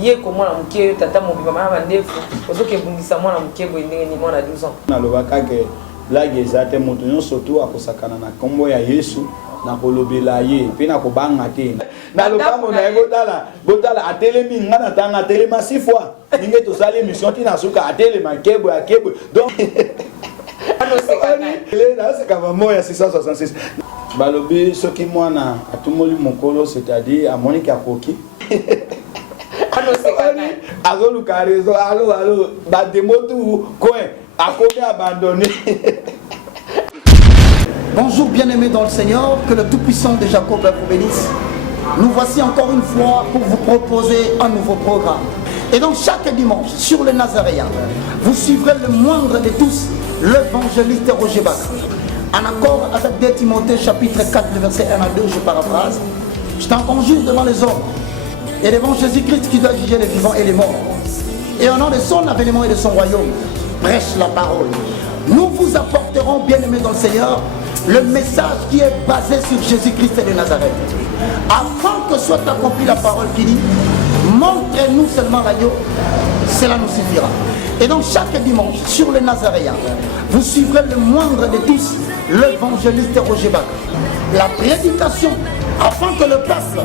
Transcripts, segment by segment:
Yé comment la mouké tata mon papa m'a mandé faut que bungisa moi la mouké boindé ni moi na 12 ans. Na lobaka que blague ezate moto nyonso surtout akosakana na kombo ya Yesu na kolobela ye pe na kobanga te. Na lokambo na botala atelemi ngana tanga telema 6 fois. Ninge to sali mission tina suka atelema kebo ya kebo. Donc c'est quand même moya 666. Balobi soki mwana atumoli mokolo c'est-à-dire à Monique Akoki. Allô, bah des mots tout coin, à combien abandonné. Bonjour bien-aimés dans le Seigneur, que le Tout-Puissant de Jacob vous bénisse. Nous voici encore une fois pour vous proposer un nouveau programme. Et donc chaque dimanche, sur le Nazaréen, vous suivrez le moindre de tous, l'évangéliste Roger Bach. En accord avec 2 Timothée chapitre 4, le verset 1 à 2, je paraphrase. Je t'en conjure devant les hommes et devant Jésus-Christ qui doit juger les vivants et les morts. Et au nom de son avènement et de son royaume, prêche la parole. Nous vous apporterons, bien-aimés dans le Seigneur, le message qui est basé sur Jésus-Christ de Nazareth. Afin que soit accomplie la parole qui dit, montrez-nous seulement l'agneau, cela nous suffira. Et donc chaque dimanche, sur le Nazaréen, vous suivrez le moindre de tous, l'évangéliste Roger Bach. La prédication, afin que le peuple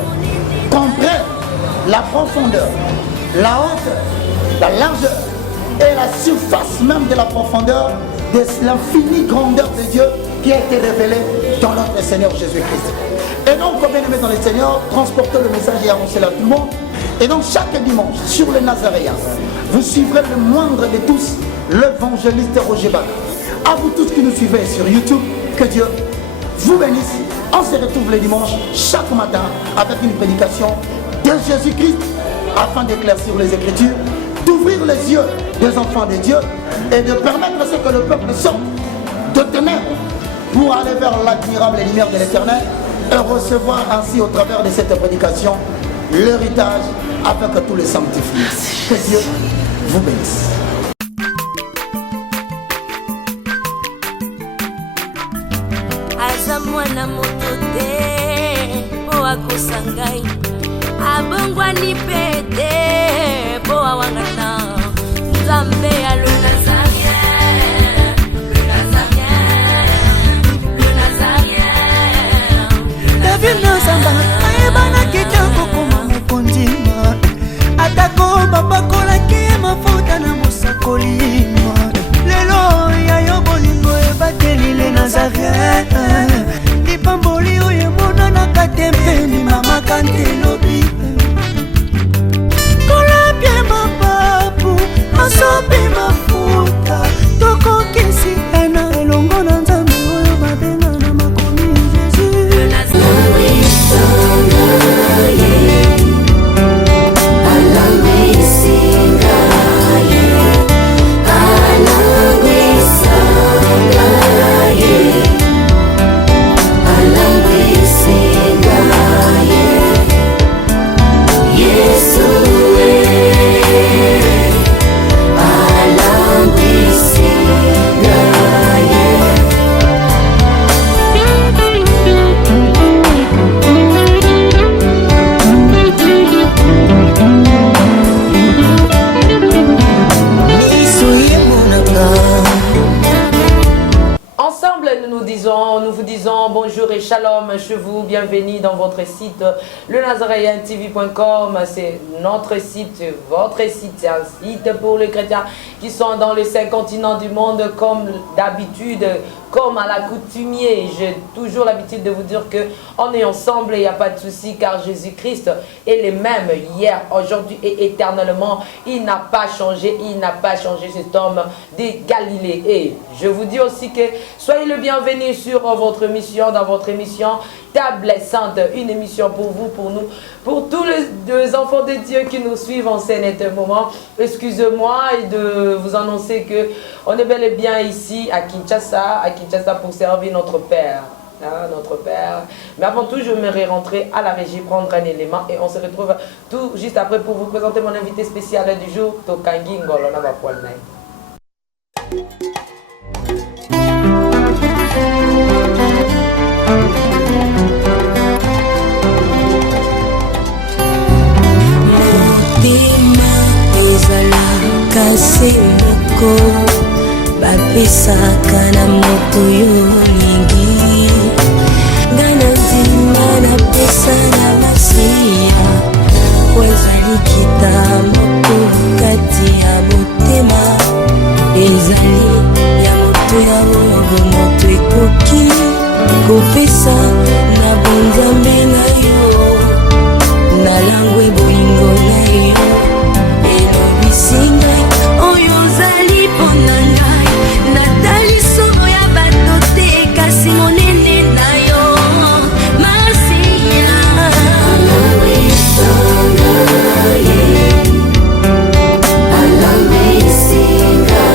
comprenne la profondeur, la hauteur, la largeur et la surface même de la profondeur de l'infinie grandeur de Dieu qui a été révélée dans notre Seigneur Jésus-Christ. Et donc, bien aimés dans le Seigneur, transportez le message et annoncez-le à tout le monde. Et donc, chaque dimanche, sur le Nazaréen, vous suivrez le moindre de tous, l'évangéliste Roger Bach. À vous tous qui nous suivez sur YouTube, que Dieu vous bénisse. On se retrouve le dimanche, chaque matin, avec une prédication de Jésus-Christ, afin d'éclaircir les Écritures, d'ouvrir les yeux des enfants de Dieu et de permettre à ce que le peuple sorte de ténèbres pour aller vers l'admirable lumière de l'Éternel et recevoir ainsi au travers de cette prédication l'héritage avec tous les sanctifiés. Que Dieu vous bénisse. Azamwana motote o akosangai abongwani pete bo awangana Nzambe ya le Nazarien, le Nazarien, le Nazarien. David Nzamba ayebana kitoko koma mokondima atako babakolaki mafuta na mosakolima lelo yayo bolingo ebateli le Nazarien lipamboli oyo emonanaka te mpeni mama kantelobi kolapie mapapu masopi mafuta tokokisi ena elongo na Nzambe oyo babenga na makomi Jésus. Bonjour et shalom chez vous, bienvenue dans votre site le Nazaréen-TV.com. C'est notre site, votre site, c'est un site pour les chrétiens qui sont dans les 5 continents du monde comme d'habitude, comme à l'accoutumée. J'ai toujours l'habitude de vous dire qu'on est ensemble et il n'y a pas de souci car Jésus-Christ est le même hier, aujourd'hui et éternellement. Il n'a pas changé, cet homme de Galilée. Et je vous dis aussi que soyez le bienvenu sur votre mission, dans votre émission Table Sainte, une émission pour vous, pour nous, pour tous les enfants de Dieu qui nous suivent en ce moment. Excusez-moi et de vous annoncer que on est bel et bien ici à Kinshasa pour servir notre Père. Notre Père. Mais avant tout, je me rentrer à la régie, prendre un élément et on se retrouve tout juste après pour vous présenter mon invité spécial du jour, Tokangi Ngolo Nabapoualnaï. kasi moko bapesaka na moto yo mingi ngai nandima napesa na masiya wezali kita moko kati ya motema ezali ya moto ya oyo moto ekoki kopesa na bonzambe na yo na langwe bolingo na yo elobisi ngai oyo ozali mpona ngai natali solo ya bato te kasi monene na yo masiya alambisa ngai alambisi ngai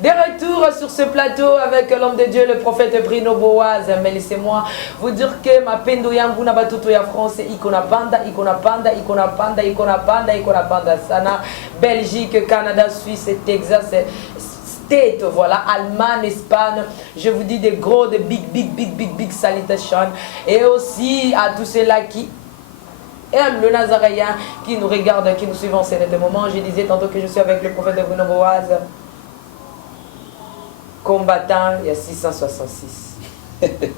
De retour sur ce plateau avec l'homme de Dieu, le prophète Bruno Boaz. Mais laissez-moi vous dire que ma pendo yangu na batuto ya France, ikona panda, ikona panda, ikona panda, ikona panda, ikona panda sana. Belgique, Canada, Suisse, Texas, State, voilà, Allemagne, Espagne. Je vous dis des gros, de big salutations. Et aussi à tous ceux-là qui aiment le Nazaréen, qui nous regardent, qui nous suivent en scène de moment. Je disais tantôt que je suis avec le prophète Bruno Boaz. Combattant, il y a 666.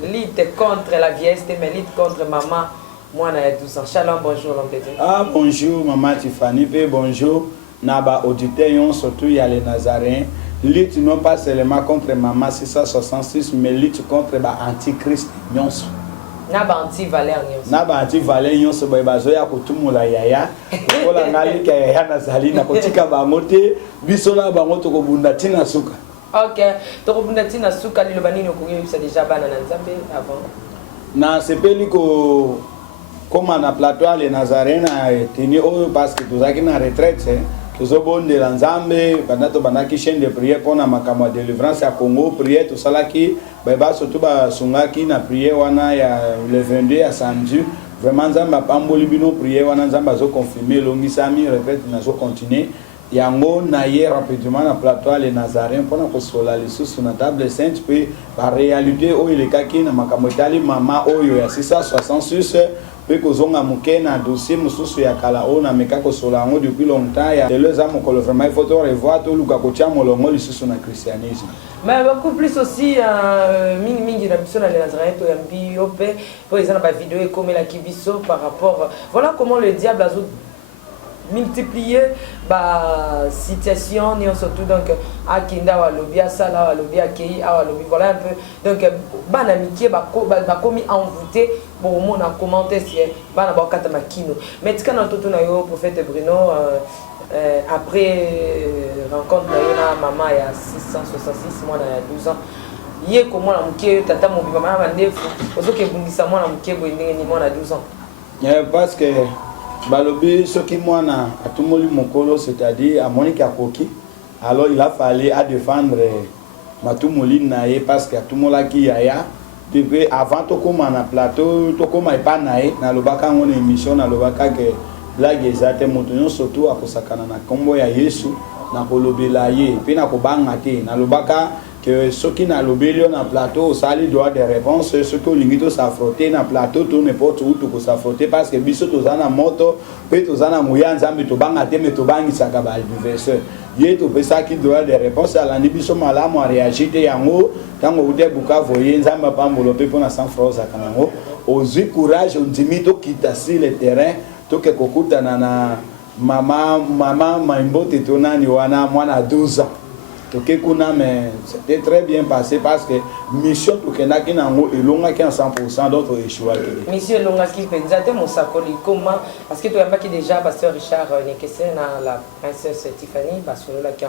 Lutte contre la vieillesse, mais lutte contre maman. Moi, on a 12 ans. Shalom, bonjour, l'homme de Dieu. Ah, bonjour, maman Tiffany. Bonjour, Naba auditeur, surtout il y a les Nazaréens. Lutte non pas seulement contre maman 666, mais lutte contre l'antichrist. Naba anti-valère. Naba anti-valère, nyonso bazoya kotumula yaya. Kola ngali ka yaya nazali na kotika bangote, biso na bangoto ko bunda tina suka. Ok, tokobundati na suka lilo banini okuyebisa déjà bana na Nzambe avant. Na sepeli ko koma na plateau les Nazaréens teni oyo parce que tozaki na retraite tozobondela Nzambe banato banaki chaîne de prière pour na makamwa délivrance ya Congo prière tosalaki ba surtout ba sungaki na prière wana ya le 22 ya samedi vraiment Nzambe apamboli bino prière wana Nzambe azo confirmer longisami retraite na zo continuer. Yango na ye rapidement na plateau les Nazaréens pour na kosola les sous na table sainte puis la réalité oyo le kaki na makambo etali mama oyo ya 666 puis kozonga muke na dossier mususu ya kala o na meka kosola yango depuis longtemps ya les amo ko vraiment il faut to revoir to luka kotia molongo lisusu na christianisme. Mais beaucoup plus aussi mingi na biso na les Nazaréens to yambi ope pour les na ba vidéo comme la kibiso par rapport voilà comment le diable a multiplier ba situation ni surtout donc akinda wa lobia sala wa lobia kei wa lobi voilà un peu donc bana mikie ba komi envoûté bon mon a commenté si bana ba kata makino mais tika na toto na yo prophète Bruno après rencontre na yo na maman ya 666 moi na 12 ans ye ko mwana mukie tata mobi mama na ndefu ozoke bungisa mwana mukie bo ndenge ni mwana 12 ans parce que balobi soki mwana atumoli mokolo c'est-à-dire amoni akoki alors il a fallu à défendre matumoli na ye parce que atumolaki yaya depuis avant tokoma na plateau tokoma epa na ye na lobaka ngona émission na lobaka ke blague ezate moto nyonso surtout akosakana na kombo ya Yesu na kolobela ye pe na kobanga te na lobaka que ceux qui na lobelio na plateau sali droit de réponse ceux qui lingito s'affronter na plateau tout n'importe où tout s'affronter parce que biso tozana moto pe tozana muya Nzambe to banga te me to bangi saka ba adversaire ye to pesa qui droit de réponse ala ni biso malamu a réagir te yango tango ude buka voyer Nzambe pambolo pe pona sans froza kanango ozi courage on dimi to quitter sur le terrain to ke kokuta na mama maimbote tonani wana mwana 12 ans. Mais c'était très bien passé parce que mission tout que n'a qu'un et longa qui en 100% d'autres échoués. Mission longa qui pensait mon sacoli comment parce que tu as pas qui déjà pasteur Richard Nekese na la princesse Tiffany parce que là qui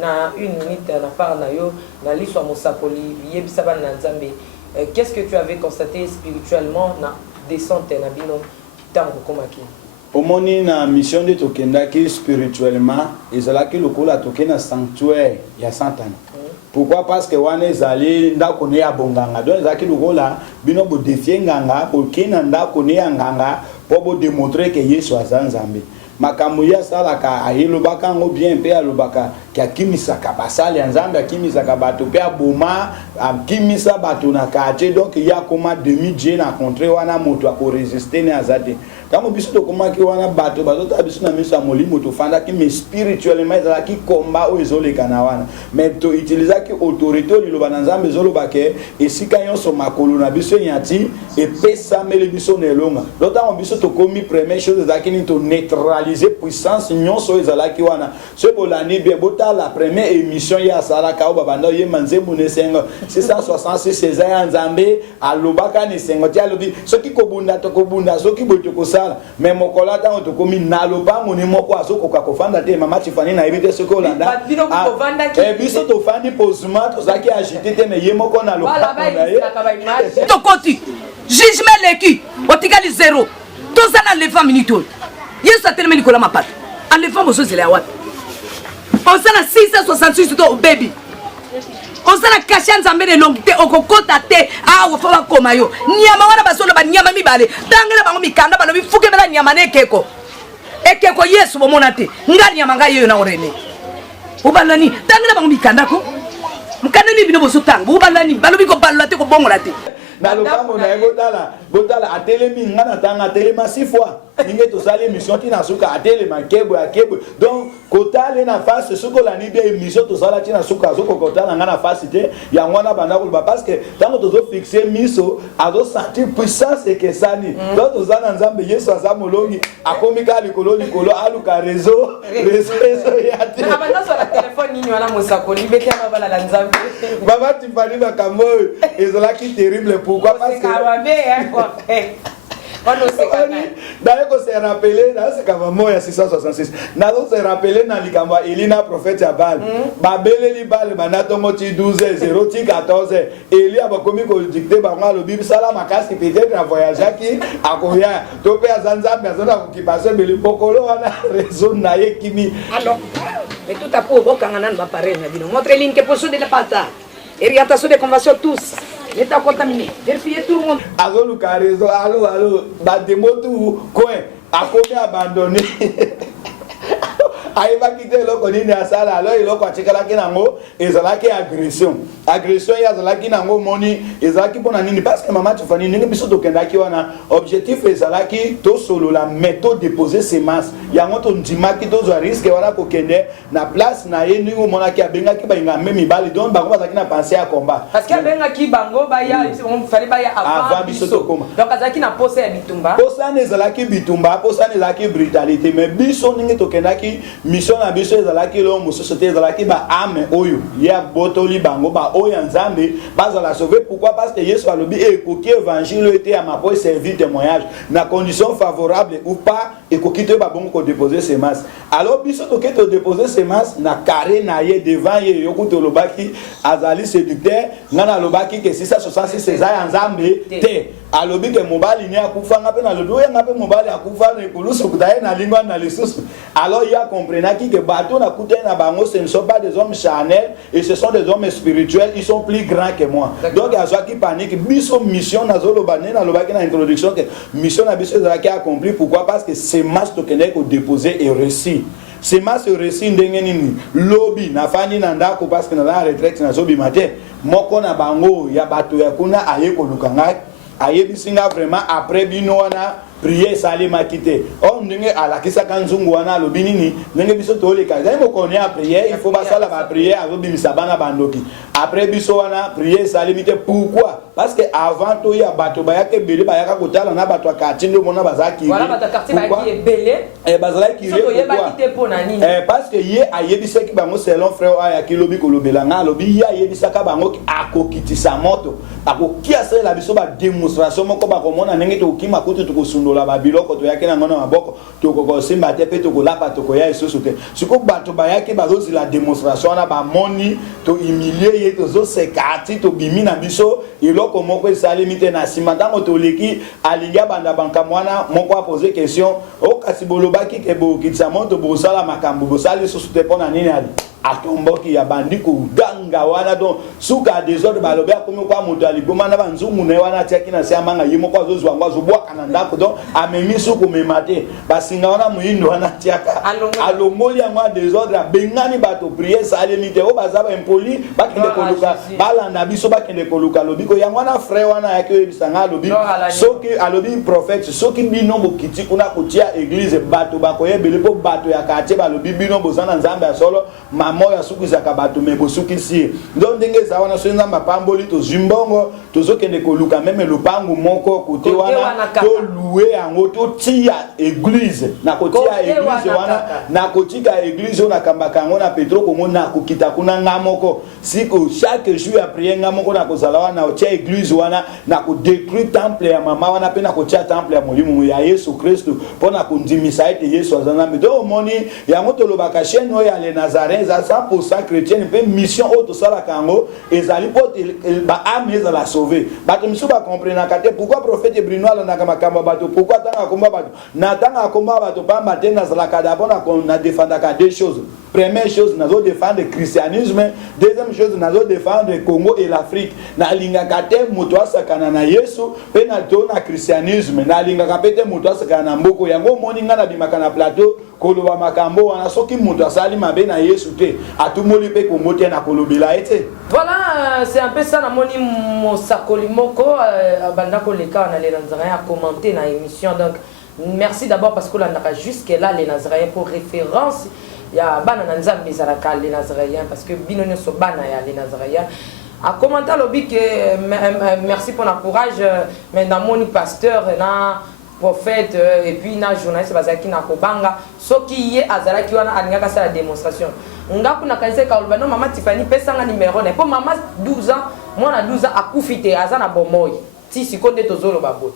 na une minute na part na yo na l'histoire mon sacoli yebisa ba na Nzambe. Qu'est-ce que tu avais constaté spirituellement na descente na bino tango komaki? Omoni na mission de tokendaki spirituellement ezalaki lokola tokena sanctuaire ya Satan. Pourquoi? Parce que wana ezali ndako ne ya bonganga. Donc ezalaki lokola bino bo défier nganga pour kena ndako ne ya nganga pour bo démontrer que Yesu aza Nzambe. Makambo ya salaka ayelobaka ngo bien pe alobaka ki akimisaka basali ya Nzambe akimisaka bato pe aboma akimisa bato na quartier donc ya koma demi-dieu na contre wana moto ako résister ne azate. Tango biso to koma ki wana bato bato ta biso na miso molimo to fanda ki mais spirituellement ezala ki combat o ezoleka na wana mais to utiliser ki autorité li loba na nzambe ezoloba ke esika nyonso makolo na biso nyati e pesa mele biso na elonga lotango biso to komi première chose ezaki ni to neutraliser puissance nyonso ezala ki wana ce bolani bien bota la première émission ya sala ka o babanda ye manzembu ne sengo 666 César ya nzambe alobaka ne sengo ti alobi soki kobunda to kobunda soki boto ko sala mais mokola tango to komi na lobango ni moko azoko ka kofanda te mama tifani na ebite soko landa biso to fandi posuma to zaki agité te mais ye moko na lobango na ye to koti jugement leki otikali zéro to sana leva minute yesu atelemi likolo mapato enlevant bozozela ya wapi osana 666 to baby osana kasha nzambe elongi te okokota te awa fo bakoma yo nyama wana basolo banyama mibale tangela bango mikanda balobi fukemela nyama na ekeko yesu bomona te nga nyama nga yeyo na orene ubalani tangela bango mikanda ko mukanda ni bino bosotanga ubalani balobi ko balula te ko bongola te na lopango na botala atelemi ngana tanga atelema 6 fois ninge to sali émission tina suka atelema kebo ya kebo donc kotale na face soko la ni bien émission to sala tina suka soko kotala ngana face te ya ngwana banda ko parce que tango to zo fixer miso azo sentir puissance et que sani donc to zana nzambe yesu azamolongi akomika likolo aluka réseau ya te na banda so la téléphone ni wana mosako ni beti ama bala la nzambe baba tipani bakambo ezala ki terrible pourquoi parce que d'ailleurs qu'on s'est rappelé là c'est comme moi 666 nazo se rappelé na likamba Elina prophète ya Baal babele li Baal banatongo ti 12 0 ti 14 Eli abakomi ko dicter bango lo bibi sala makasi peut-être na voyager ki akoya to pe azanzambe azona kokipase beli pokolo wana raison na ye kimi alors mais tout à pour bokanga nan ba pare na bino montre ligne que poso de la pata orientation de convention tous l'état contaminé vérifier tout le monde azolu karezo allo ba demotu coin akomi abandonné aiba kite loko nini asala alo iloko achikala kinango ezalaki agression ya zalaki nango moni ezalaki pona nini parce que mama tufani nini biso to kendaki wana objectif ezalaki to solo la méthode déposer semence yango to ndimaki to zo risque wana ko kende na place na ye ningo monaki abengaki ba inga memi bali donc bango bazaki na penser à combat parce que abengaki bango ba ya on fallait ba ya avant biso to koma donc azaki na pose ya bitumba ezalaki bitumba posa ezalaki brutalité mais biso ningi to kendaki mission na biso ezalaki lo mususu te ezalaki ba ame oyo ya botoli bango ba oyo nzambe bazala sauver pourquoi parce que Yesu alobi ekoki évangile était à ma pour servir témoignage na condition favorable ou pas ekoki te ba bongo ko déposer semence alors biso to ke to déposer semence na carré na ye devant ye yokuto lobaki azali séducteur ngana lobaki ke 666 César nzambe te alobi ke mobali ni akufanga pe na lodo yanga pe mobali akufa na ekulusu kudaye na lingwa na lisusu alors il a comprenaki que bateau na kuta na bango ce ne sont pas des hommes charnels et ce sont des hommes spirituels ils sont plus grands que moi donc à soit qui panique biso mission na zolo bané na lobaki na introduction que mission na biso ezaki accompli pourquoi parce que c'est mas to kende ko déposer et réussi c'est mas réussi ndenge nini lobby na fani na ndako parce que na la retraite na zobi matin moko na bango ya bato ya kuna aye ko lukanga ayebisinga vraiment après bino wana prier sali makite on ndenge alakisa kanzungu wana lobi nini ndenge biso toleka zai mo connait à prière il faut basala ba prière azobimisa bana bandoki après biso wana prier sali mite pourquoi parce que avant to ya bato bayake belé bayaka kotala na bato akati ndo mona bazaki voilà bato quartier baki ebelé bazalaki so yebaki te pona nini parce que ye ayebisaki bango selon frère aya ki lobi ko lobela nga lobi ya yebisaka bango akokitisa moto akokia sala biso ba démonstration moko ba komona ndenge to kima kutu to kosundo la babiloko to yake na ngona maboko to ko simba te pe to ko lapa to ko ya isusu te siko bato bayake bazozi la démonstration na ba moni to humilier ye to zo sekati to bimina biso eloko moko esali mite na sima ntango to leki aliga banda banka mwana moko a poser question o kasi bolobaki ke bokitisa moto bosala makambo bosali isusu te pona nini ali atomboki ya bandiko gang basinga wana donc suka désordre balobi akomi kwa moto aliboma na banzungu na wana tiaki na siamanga yimo kwa zozwa ngwa zobwaka na ndako donc amemi suku memate basinga wana muindo wana tiaka alongoli yango désordre bengani bato prier saleli te o bazaba impoli bakende koluka balanda biso bakende koluka lobiko yango wana frère wana yaki ebisanga lobi soki alobi prophète soki bino bokiti kuna kotia église bato bakoyebele po bato ya quartier balobi bino bozana nzambe ya solo mamo ya sukisaka bato me bosukisi donc ndenge eza wana so nzambe apamboli tozimbongo tozokende koluka meme lopangu moko kote wana tolue yango totia église na kotia église wana na kotika église na kambaka yango na Petro kongo na kokita kuna nga moko siko chaque jour ya prier nga moko na kozala wana otia église wana na ko détruire temple ya mama wana pe na kotia temple ya molimo ya Yesu Kristo pona kondimisa ete Yesu azana me do moni yango tolobaka chaîne oyo ya les Nazaréens za 100% chrétienne pe mission o to sala kango ezali pote ba ame za la sauver bato misu ba comprendre kate pourquoi prophète Bruno alanda makambo bato pourquoi tanga komba bato na tanga komba bato pa matena za la kada pona na défendre deux choses. Première chose, nous allons défendre le christianisme. Deuxième chose, nous allons défendre le Congo et l'Afrique. Na linga kate mutoa sakana na Yesu, pe na tona christianisme. Na linga kapete mutoa sakana mboko yango moninga na bimaka na plateau koloba makambo wana soki mutoa sali mabe na Yesu te. Atumoli pe komote na kolobela ete. Voilà, c'est un peu ça na moni mosakoli moko bandako leka na les Nazaréens a commenté na émission donc merci d'abord parce que là jusque là les Nazaréens pour référence. Il y a bana nzambe zaraka les Nazaréens parce que binonyo so bana ya les Nazaréens a commenté lobby que merci pour l'encourage mais dans mon pasteur na prophète et puis na journaliste bazaki na kobanga soki ye azalaki wana alingaka sa la démonstration ngaku na kanise ka olbano mama Tiffany pesa nga numéro ne po mama 12 ans moi na 12 ans akufite azana bomoy ti sikonde tozolo babo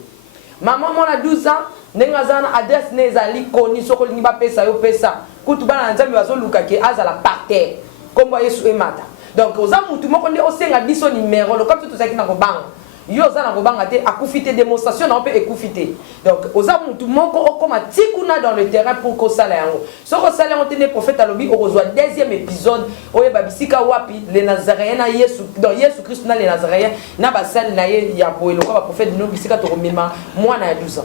mama moi na 12 ans nenga zana adresse ne ezali koni soko lingi ba pesa yo pesa kutu bana nzambe bazoluka ke azala par terre kombo Yesu emata donc oza mutu moko nde osenga biso numéro lokap tout zaki na kobanga yo zana kobanga te akufite démonstration na pe ekufite donc oza mutu moko okoma tikuna dans le terrain pour ko sala yango soko sala yango tene prophète alobi okozwa deuxième épisode oye babisika wapi les Nazaréens na Yesu donc Yesu Christ na les Nazaréens na basali na ye ya boelo ko ba prophète no bisika to komema mwana ya 12 ans.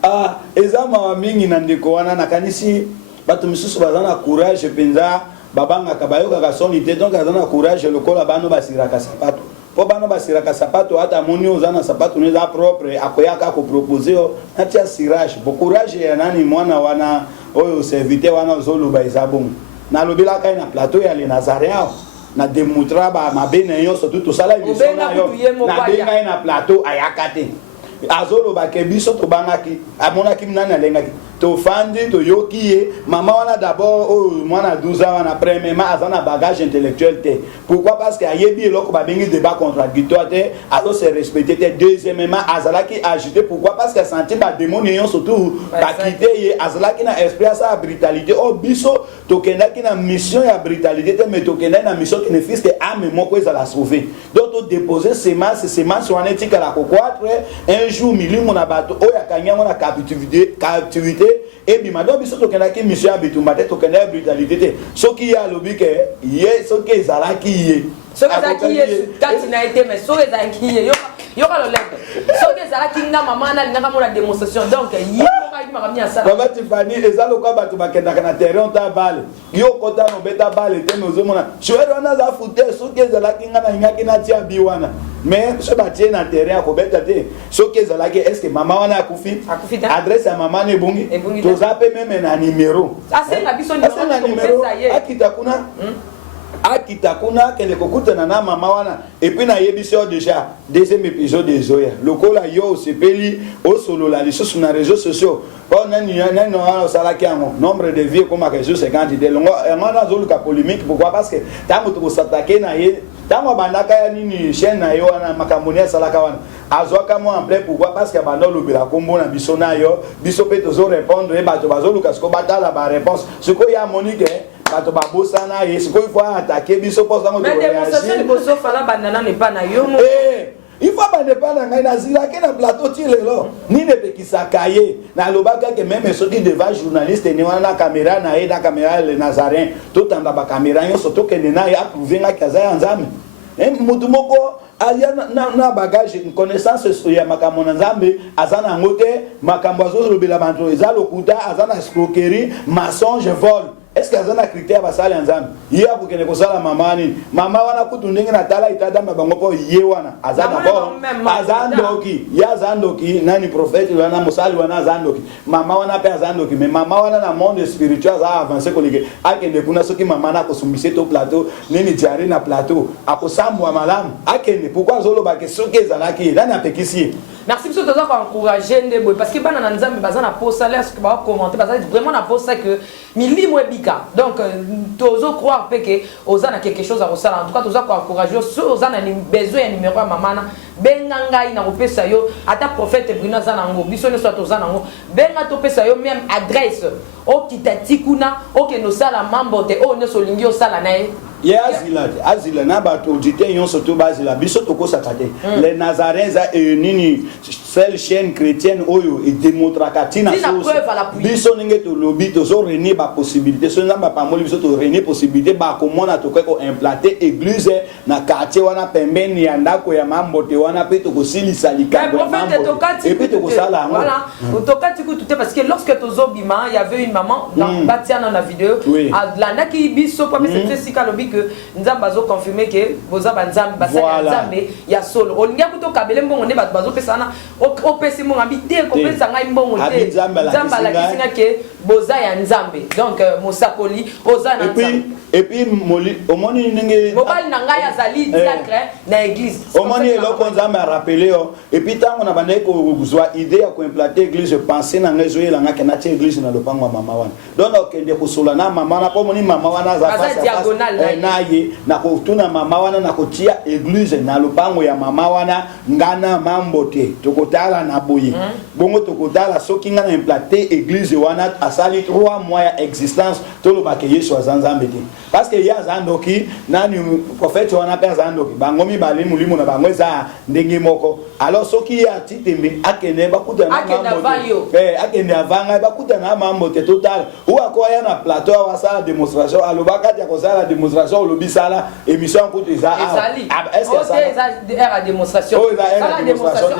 Ah, ezama mingi na ndeko wana nakanisi bato misusu bazana courage penza babanga kabayoka ka soni te donc azana courage lokola bano basiraka sapato po bano basiraka sapato ata moni ozana sapato neza propre akoyaka ko proposer natia sirage bo courage ya nani mwana wana oyo serviteur wana zoluba ezabon na lobela kai na plateau ya les Nazaréens na demontra ba mabene yo surtout to sala émission na yo na benga na plateau ayakate azolo bakebiso to bangaki amonaki mnana lengaki to fandi to yoki maman wana d'abord oh mwana 12 ans wana premièrement azana bagage intellectuel te pourquoi parce que ayebi eloko ba bengi débat contradictoire te azo se respecter te deuxièmement azalaki agité pourquoi parce que senti ba démonion surtout ba quitter ye azalaki na esprit sa brutalité oh biso to kendaki na mission ya brutalité te mais to kendaki na mission qui ne fils que âme moko ezala sauver donc to déposer semence wana tika la kokwatre un jour milimo na bato oya kanyango na captivité et bima do biso to kendaki mission abitumba te to kendaki brutalité te soki ya lobi ke ye soki ezalaki ye soki ezalaki ye kati na été mais soki ezalaki ye yo ka lo lebe soki ezalaki nga mama na linga mo la démonstration donc ye ka ima kamia sala baba Tiffany ezalo ka bato bakendaka na terrain ta balle yo kota no beta balle te no zomona joueur wana za fute soki ezalaki nga na ngaki na tia biwana mais ce batie na terrain ko beta te soki ezalaki est-ce que mama wana akufi adresse ya mama ne bongi to zape même na numéro asenga biso numéro akita kuna akita kuna kende kokutana na mama wana et puis na yebiso déjà deuxième épisode de Zoya lokola yo sepeli o solo la lisusu na réseaux sociaux on a no sala kiango nombre de vies comme que 50 de longo ngana zoluka polémique pourquoi parce que tango to s'attaquer na ye tango bandaka ya nini chaîne na yo na makamoni sala ka wana azwaka mo en plein pourquoi parce que bando lobela kombo na biso na yo biso pe to zo répondre e bato bazoluka sko batala ba réponse ce ko ya monique bato babosana yesu ko il faut attaquer biso pour ça mais démonstration de boso fala bandana ne pas na yo mo Il faut pas dépendre de Nazila qui est dans le plateau là. Ni ne peut qui s'accailler. Dans le bac que même ceux qui devant journaliste ni wana caméra na eda caméra le Nazaréen tout en ba caméra yo surtout que nena ya prouver nga kaza nzambe. Mutu moko aya na bagage une connaissance ya makambo na nzambe azana ngote makambo azo lobela bantu eza lokuta azana escroquerie mensonge vol. Est-ce que azana critère basala nzambe iya kukene kosala mama nini mama wana kutu ndenge na tala itada mabango po ye wana azana bo azandoki ya zandoki nani prophète wana musali wana azandoki mama wana pe azandoki mais mama wana na monde spirituel za avancer kolike akende kuna soki mama na kosumbise to plateau nini diarrhée na plateau akosambwa malamu akende pourquoi zolo ba ke soki ezalaki nani apekisi. Merci monsieur toza ko encourager ndebo parce que bana na nzambe bazana posa là ce que ba commenter bazana vraiment na posa que milimo ebika donc tozo croire que ozana quelque chose à resala en tout cas toza ko encourager so ozana ni besoin ya numéro ya mamana benga ngai na kopesa yo ata prophète Bruno zana ngo biso ne so tozana ngo benga to pesa yo même adresse o kitati kuna o ke no sala mambo te o ne so lingi o sala nae. Ya azila na bato dite yon surtout bazila biso toko sakate les Nazaréens et nini seule chaîne chrétienne oyo et démontra katina biso ninge to lobby to zo renier ba possibilité so nzamba pa moli biso to renier possibilité ba komona to ko implanter église na quartier wana pembeni ya ndako ya mambo te wana pe to ko silisa likambo et puis to ko sala voilà tokati ku tout parce que lorsque to zo bima il y avait une maman dans batia dans la vidéo la ki biso pa c'est sika lobby que nzamba zo confirmer que boza banzambe basala nzambe ya solo olinga kuto kabele mbongo ne bazo pesana o pesi mo ngabite ko pesa ngai mbongo te nzamba la kisinga ke boza ya nzambe donc mosakoli oza na nzambe et puis moli omoni ninge mobali na ngai azali diacre na église omoni eloko nzamba rappeler et puis tango na bande ko zwa idée ya ko implanter église penser na ngai zoyela ngaka na tie église na lopango wa mama wana donc okende kosola na mama na pomoni mama wana za face diagonale naye na kotuna mama wana na kotia église na lopango ya mama wana ngana mambo te tokotala na boye bongo tokotala soki ngana implanter église wana asali 3 mois ya existence toloba ke Yesu azanzambe te parce que ya zandoki nani prophète wana pe zandoki bangomi balimu limu na bango za ndenge moko alors soki ya titembe akene bakuta na mambo akende avanga bakuta na mambo te total ou akoya na plateau wa sala démonstration alobaka ya kozala démonstration lobisala émission pour des est-ce que ça a démonstration la démonstration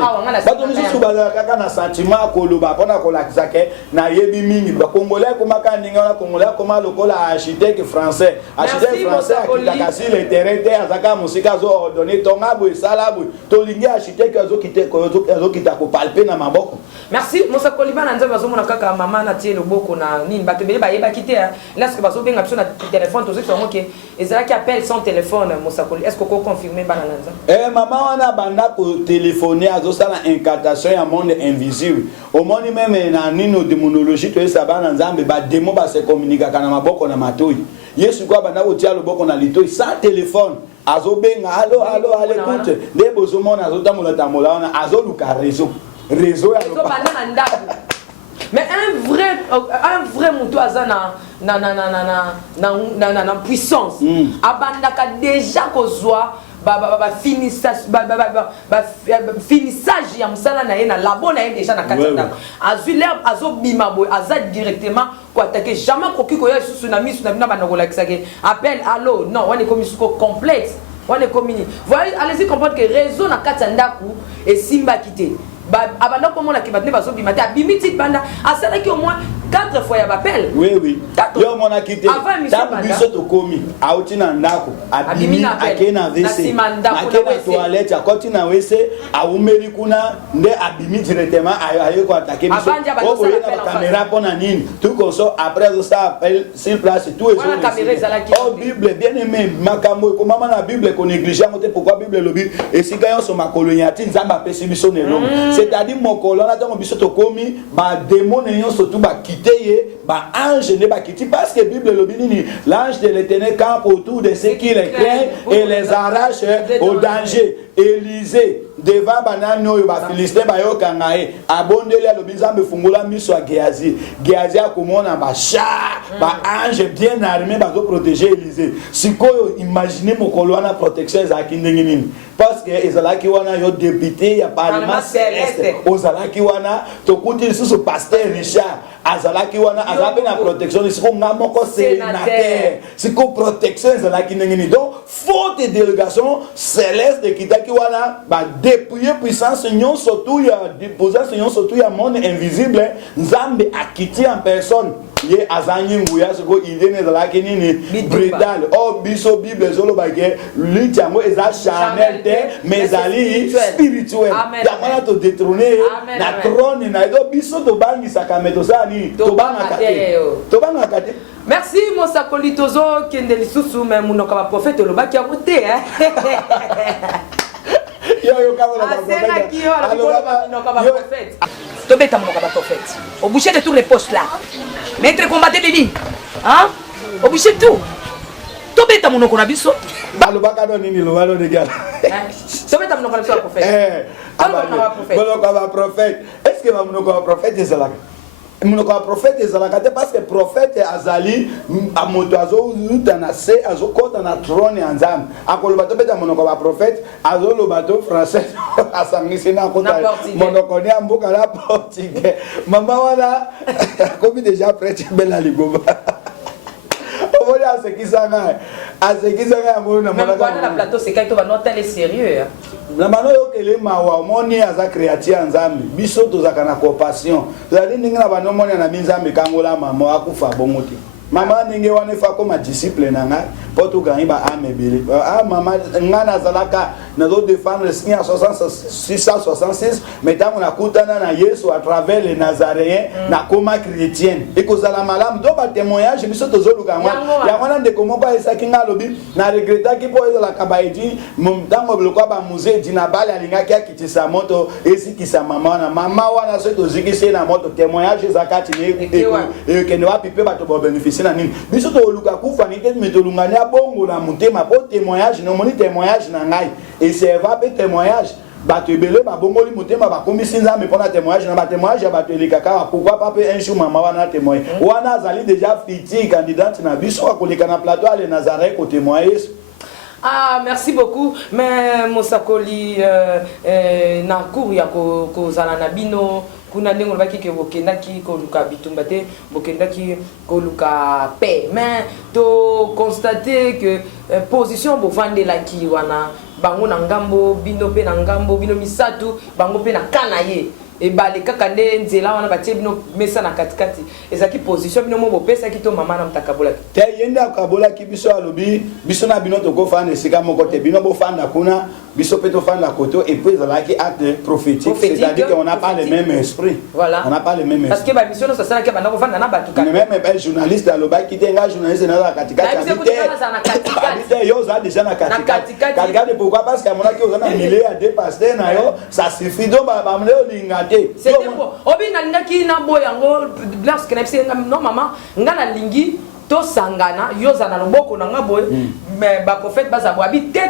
bato misu bazala kaka na sentiment koloba pona kolakisa ke na yebi mingi ba congolais koma kaninga na congolais koma lokola architecte français akitaka si le terrain te azaka musika zo ordonner tonga bo sala bo to lingi architecte azo kita ko palper na maboko. Merci Moussa Koliba na nzamba zo mona kaka mama na tie loboko na nini bato bele ba yeba kité là ce que bazo benga biso na téléphone to zo que ezala qui appelle son téléphone Moussa Koli est-ce que ko confirmer bana nanza maman wana banda ko téléphoner azo sala incantation ya monde invisible au monde même na nino démonologie to esa bana nzambe ba démon ba se communiquer kana maboko na matoi Yesu kwa banda ko tia loboko na litoi sans téléphone azo benga allo écoute les bozomona azo tamola wana azo luka réseau ya banda na ndako. Mais un vrai moutou azana na puissance abandaka déjà kozwa finissage ya musala na ye na labo na ye déjà na kati ndako azwi l'herbe azobima boye aza directement ko attaquer jamais koki ko ya susu na misu na bina bana kolakisa ke appel allo non wana komi suko complexe wana komi voyez allez-y comprendre que réseau na kati ndako et simba kité abanda komona ke batne bazo bima te abimiti banda asalaki au moins 4 fois ya bapel oui yo mona kité tabu biso to komi auti na ndako abimi akena WC akena toilette akoti na WC aumeli kuna nde abimi directement ayo ko attaquer biso ko na caméra pona nini tout comme ça après ça appelle sur place tout est sur Bible bien aimé makambo ko mama na Bible ko négliger ngote pourquoi Bible lobi et si gagnons sur ma coloniati nzamba pesi biso nelo c'est-à-dire mokolo na tango biso to komi ba démon nyo surtout ba ba ange ne ba kiti parce que Bible lobi nini l'ange de l'Éternel campe autour de ceux qui les craignent et les arrache au danger. Élisée devant banani oyo ba Philistin ba yo kangae abondeli alobi Nzambe fungola miso ya Géasi. Géasi akomona ba char, ba ange bien armé ba zo protéger Élysée. Sikoyo imaginez mokolo wana protection ezalaki ndenge nini. Parce que ezalaki wana yo député ya parlement céleste. Ozalaki wana tokuti lisusu pasteur Richard azalaki wana azape na protection siko ngamoko sénateur. Siko protection ezalaki ndenge nini. Donc faute délégation céleste de kitaki wana ba dépouiller puissance union surtout ya puissance union surtout ya monde invisible Nzambe akiti en personne ye azanyi nguya siko idée ezalaki nini brutal. Oh biso Bible zolo bagé lui tiango eza charnel mais ali spirituel. Yamana to détrôner na trône na do biso to bangi sakameto sani to banga kate. Merci Mosakoli tozo kende lisusu mais munoko ba prophète lo baki amote yo kama ba prophète. Alors Tobeta munoko ba prophète. Au boucher de tous les postes là. Maître combattre les lignes. Hein? Au boucher tout. Tobeta munoko na biso. Balobaka do nini lo balo de gala. Tobeta munoko na biso ba prophète. Munoko ba prophète. Est-ce que ba munoko ba prophète ezalaka? Munoko ba prophète ezalaka te parce que prophète azali amoto azo utana se azo kota na trône ya Nzambe. Akoloba tobeta munoko ba prophète azo lo bato français asangisi na kota munoko ni ambuka la portugais. Mama wana komi déjà prêtre bela ligoba. Voilà ce qui s'engage. À ce qui s'engage, on a même quand la plateau c'est quand tu vas noter les sérieux. La mano yo kele mawa moni aza créatif Nzambe. Biso tozaka na compassion. Tozali ninga ba no moni na Nzambe kangola mama akufa bomoti. Mama ninge wane fa comme disciple nanga poto gani ba amebele. Ah mama ngana zalaka na do défendre le signe à 666 mais tant on a kutana na Yesu à travers les Nazaréens na koma chrétienne. Et ko zala malam do ba témoignage biso tozoluka ngwa. Ya wana ndeko moko esaki nga lobi na regretta ki po ezala kabaidi mtango biloko ba musée dinabali alingaki akitisa moto esikisa mama na mama wana so tozikise na moto témoignage zakati ne kende wapi pe bato ba bénéficier na nini. Biso to luka kufa ni te metolungania bongo na mutema po témoignage no moni témoignage na ngai et c'est va pe témoignage bato ebele ba bongoli mutema ba komisi Nzambe pona témoignage na ba témoignage ya bato elikaka pourquoi pas pe un jour mama wana témoin wana azali déjà fiti candidate na biso akoleka na plateau ale Nazareth ko témoigner. Ah, merci beaucoup. Mais Mosakoli na cour ya ko zala na bino kuna ndenge lobaki ke bokendaki koluka bitumba te bokendaki koluka paix mais to constater que position bovandelaki wana bango na ngambo bino pe na ngambo bino misatu bango pe na kanaye ebale kaka nde nzela wana batie bino mesa na katikati ezaki position bino mo bopesa ki to mama na mtakabola te yenda akabola ki biso alobi biso na bino to ko fanda sika moko te bino bo fanda kuna biso pe to fanda koto et puis ezalaki acte prophétique c'est-à-dire qu'on n'a pas le même esprit. Voilà, on n'a pas le même esprit parce que ba mission ça sera que banda ko fanda na batu ka même un journaliste alobaki te nga journaliste na katikati habite yo za déjà na katikati kalgade pourquoi parce que amona ki ozana milieu à dépasser na yo ça suffit do ba mleo linga. C'était bon. Obi nalingaki na boyango lorsque na pese non maman ngana lingi to sangana yoza na loboko na nga boy mais ba prophète baza boabi te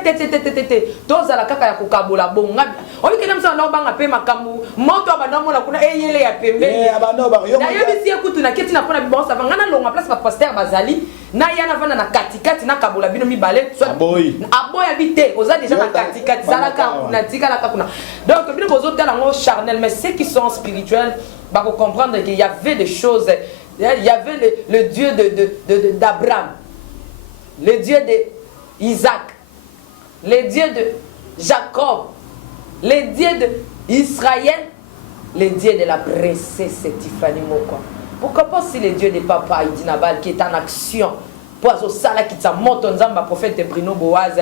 to za la kaka ya kokabola bonga obi kena msa na banga pe makambu moto abandamo na kuna eyele ya pembe abando ba yo na yobi si ekutu na keti na pona bibonsa ngana longa place ba pasteur bazali na yana vana na katikati na kabola bino mibale soit aboya bité oza déjà na katikati zala ka na tika la kakuna donc bino bozo tala ngo charnel mais ceux qui sont spirituels ba comprendre qu'il y avait des choses. Il y avait le Dieu d'Abraham, le Dieu d'Isaac, le Dieu de Jacob, le Dieu d'Israël, le Dieu de la princesse Tiffany Moko. Pourquoi pas si le Dieu de Papa Idinabal qui est en action pour que ça qui t'a monté Nzamba prophète Bruno Boaz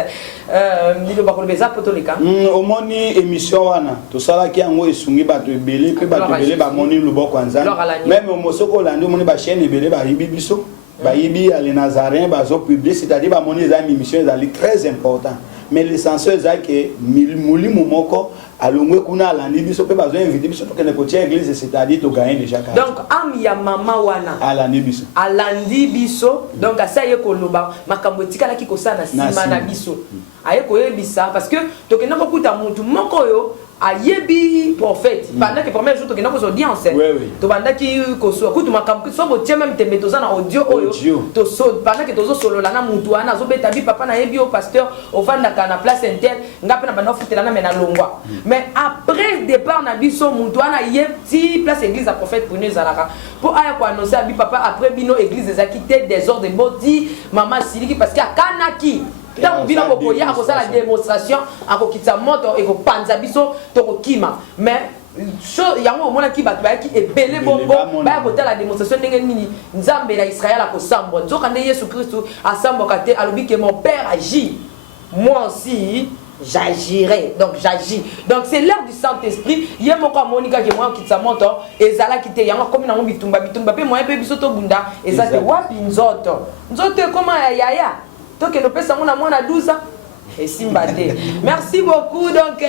nilo bakolobeza potolika omoni émission wana to sala ki yango esungi bato ebele pe bato ebele ba moni luboko Nzambe même omosoko landi omoni ba chaîne ebele ba yibi biso ba yibi les Nazaréens bazo publier c'est-à-dire ba moni za émission ezali très important mais l'essentiel c'est que muli moko alongwe kuna alandi biso pe bazo inviter biso to kene kotia église c'est-à-dire to gagner déjà donc am ya mama wana alandi biso donc asa ye koloba makambo tikala ki kosana sima na biso aye koyebisa parce que tokenda kokuta mutu moko yo ayebi prophète pendant que premier jour tokenda ko audience to bandaki ko so kutu makambo so bo tie même tembe tozana audio oyo to so pendant que tozo solo na mutu ana zo beta bi papa na yebi au pasteur au vanda kana place intel ngape na bana futela na mena longwa mais après départ na biso mutu ana yebti place église à prophète pour nous alaka pour aya ko annoncer bi papa après bino église des acquittés des ordres de body maman siliki parce que kanaki tant bino bokoya ko la démonstration akokitsa moto ekopanza biso tokokima mais yango omona ki bato bayaki ebele bongo baya kotala démonstration ndenge nini nzambe na Israël akosambwa nzoka nde Yesu Kristo asambwaka te alobi que mon père agit moi aussi j'agirai donc j'agis donc c'est l'heure du Saint-Esprit ye moko amonika ke moi kitsa moto ezala kite yango komi na bitumba pe moi pe biso to bunda ezate wapi nzoto koma yaya donc nous pensons à moins à 12 ans et Simbadé. Merci beaucoup donc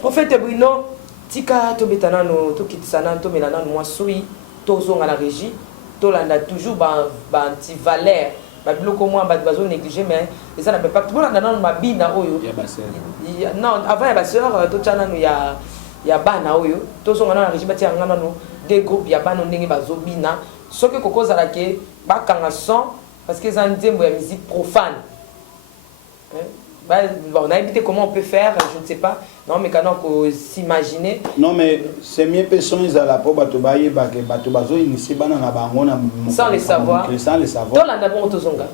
prophète Bruno tika to betana no to kitsana to melana moi sui to zonga la régie to landa toujours ba anti valeur ba biloko moi ba bazo négliger mais ça n'a pas tout le monde dans ma bina oyo non avant ba sœur to tchana no ya bana oyo to zonga na régie ba tia ngana no des groupes ya bana ndenge bazo bina soki kokoza la ke ba kanga son parce que ça dit la musique profane. On a évité comment on peut faire, je ne sais pas. Non, mais quand on s'imaginer. Non, mais c'est mieux personne à la peau, sans les savoir. Sans les savoir. Dans la d'abord autozonga.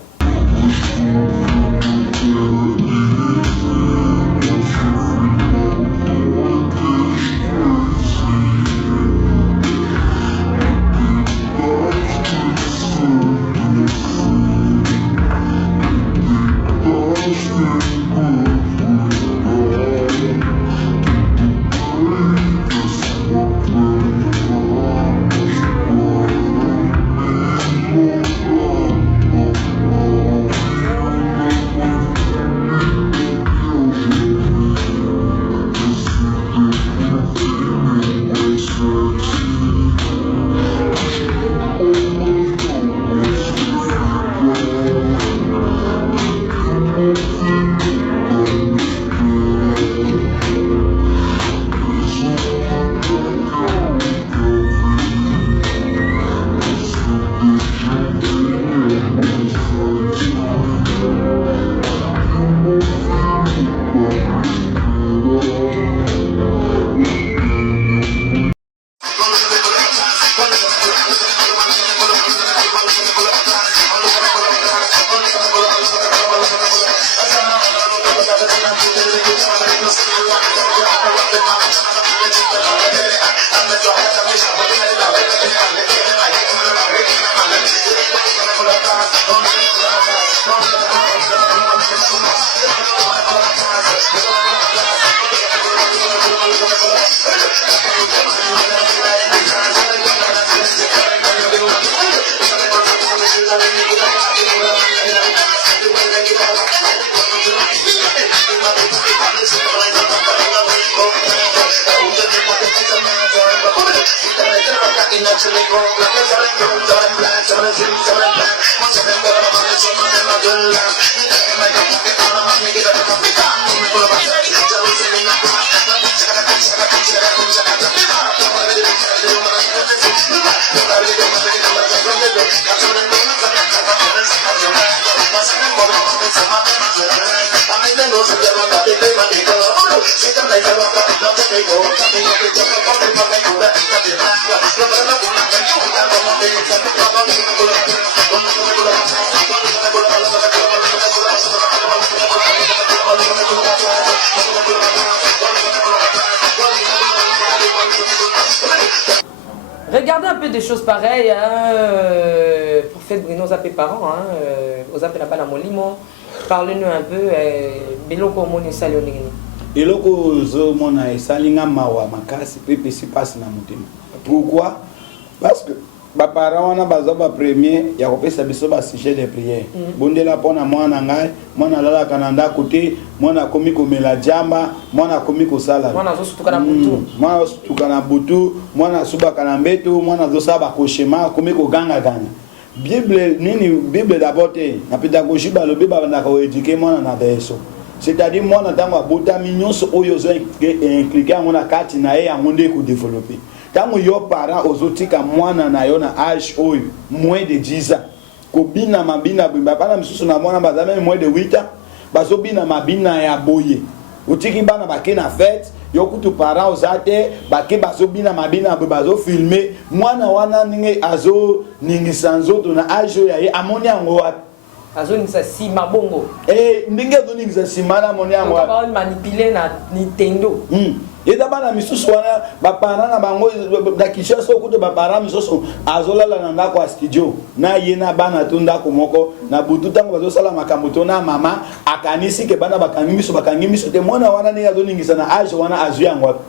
Regardez un peu des choses pareilles, prophète Bruno Zappé parents, aux appels à Banamolimo, parlez-nous un peu, Biloko Moni Salionini. Eloko zo mona esalinga mawa makasi pepe si passe na mutema. Pourquoi? Parce que ba parents na baza ba premier ya kopesa biso ba sujet de prière. Bondela pona mwana ngai, mwana lala kananda côté, mwana komi komela jamba, mwana komi kosala. Mwana zo sutuka na butu. Mwana sutuka na butu, mwana suba kana mbeto, mwana zo saba koshema komi ko ganga ganga. Bible nini Bible d'abord te na pédagogie ba lobi ba na ko éduquer mwana na beso. c'est-à-dire moi ntango abota nyonso oyo zo impliqué ngo na kati na ye yango nde ko développer tango yo parent ozotika mwana na yo na âge oyo moins de 10 ans kobina mabina bimba bana misusu na mwana bazame moins de 8 ans bazobina mabina ya boye otiki bana bake na fête yo kutu parent ozate bake bazobina mabina bazo filmer mwana wana ninge azo ningisa nzoto na âge ya ye amoni yango wapi azoningisa sima bongo ndenge azoningisa sima na amoni yango wapi ba manipuler na Nintendo eza bana misusu wana bapara na bango na Kinshasa okuti bapara misusu azolala na ndako ya studio na ye na bana to ndako moko na butu ntango bazosala makambo to na mama akanisi ke bana bakangi miso te mwana wana ndenge azoningisa na age wana azwi yango wapi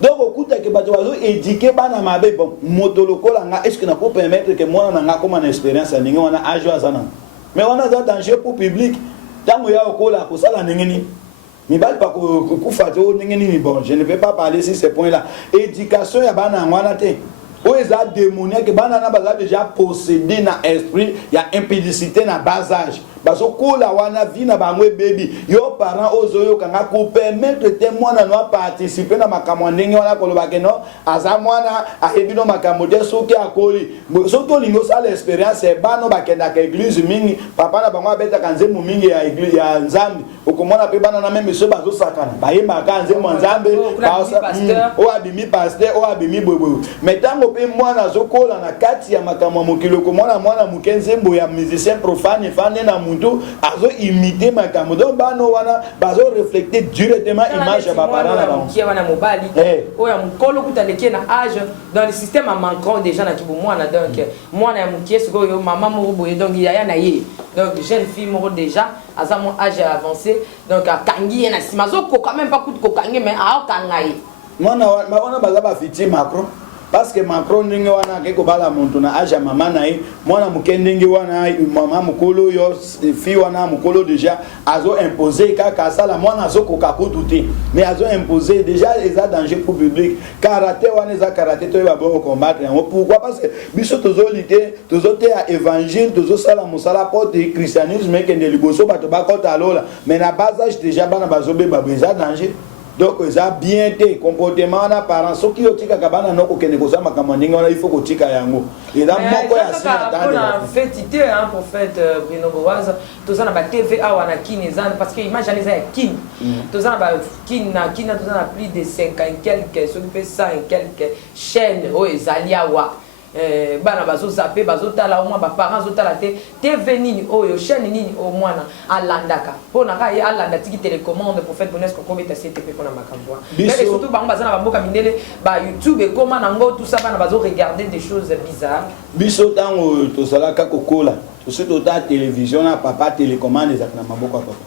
donc okutaki bato bazo éduquer bana mabe bon moto lokola nga est-ce que na peut permettre que mwana na nga koma na expérience ya ndenge wana age azana mais wana aza danger pour public ntango ya okola kosala ndenge nini mibali pa kufa te ndenge nini bon je ne vais pas parler sur ces points là éducation ya bana ngwana te o eza démoniaque bana na baza déjà possédé na esprit ya impudicité na bas âge bazokola wana vie na bango baby yo parent ozoyo kanga ko permettre te mwana no participer na makambo ndenge wana kolobake no aza mwana ahebino makambo de soki akoli soki olingo sala expérience bano bakenda ka église mingi papa na bango abeta kanzemu mingi ya église ya nzambe okomona pe bana na même so bazosakana bayema ka nzemu nzambe o abimi pasteur o abimi bobo metango pe mwana azokola na kati ya makambo mokilo komona mwana mukenzembo ya musicien profane fane na mutu azo imiter makambo donc bano wana bazo reflecter directement image ya baparents na bango qui wana mobali oya mukolo kutaleki na âge dans le système manquant déjà na kibu mwana donc mwana ya mukie siko yo mama mo boye donc il y a na ye donc jeune fille mo déjà à mon âge avancé donc akangi na simazo ko quand même pas coup de kokangi mais a kangai mwana baza ba fiti Macron parce que Macron ndenge wana ke ko bala muntu na âge mama na ye mwana mukendenge wana mama mukolo yo fi wana mukolo déjà azo imposer kaka sala mwana azo koka kututi mais azo imposer déjà eza danger pour public karaté wana eza karaté to ba bon combattre pourquoi parce que biso tozo lutter tozo te à évangile tozo sala musala porte christianisme ke ndeli boso bato bakota lola mais na bas âge déjà bana bazobe ba eza danger. Donc ça bien te comportement na parents so ki otika kabana noko kene koza makambo ndenge wana il faut kotika yango et là moko ya sina tande na fêtité hein pour fête Bruno Boaz tozana ba TVA wana kinezana parce que imagine ça kin tozana ba kin na tozana plus de 50 quelques so qui fait 100 quelques chaînes o ezalia wa bana bazo zappé bazo tala au moins ba parents zo tala te TV nini oyo chaîne nini au moins alandaka pona ka ya alanda tiki télécommande pour faire bonnes ko beta CTP pona makambo mais surtout ba bazana ba mboka mindele ba YouTube et comment nango tout ça bana bazo regarder des choses bizarres biso tango to sala ka kokola to se to ta télévision na papa télécommande ezakana maboko papa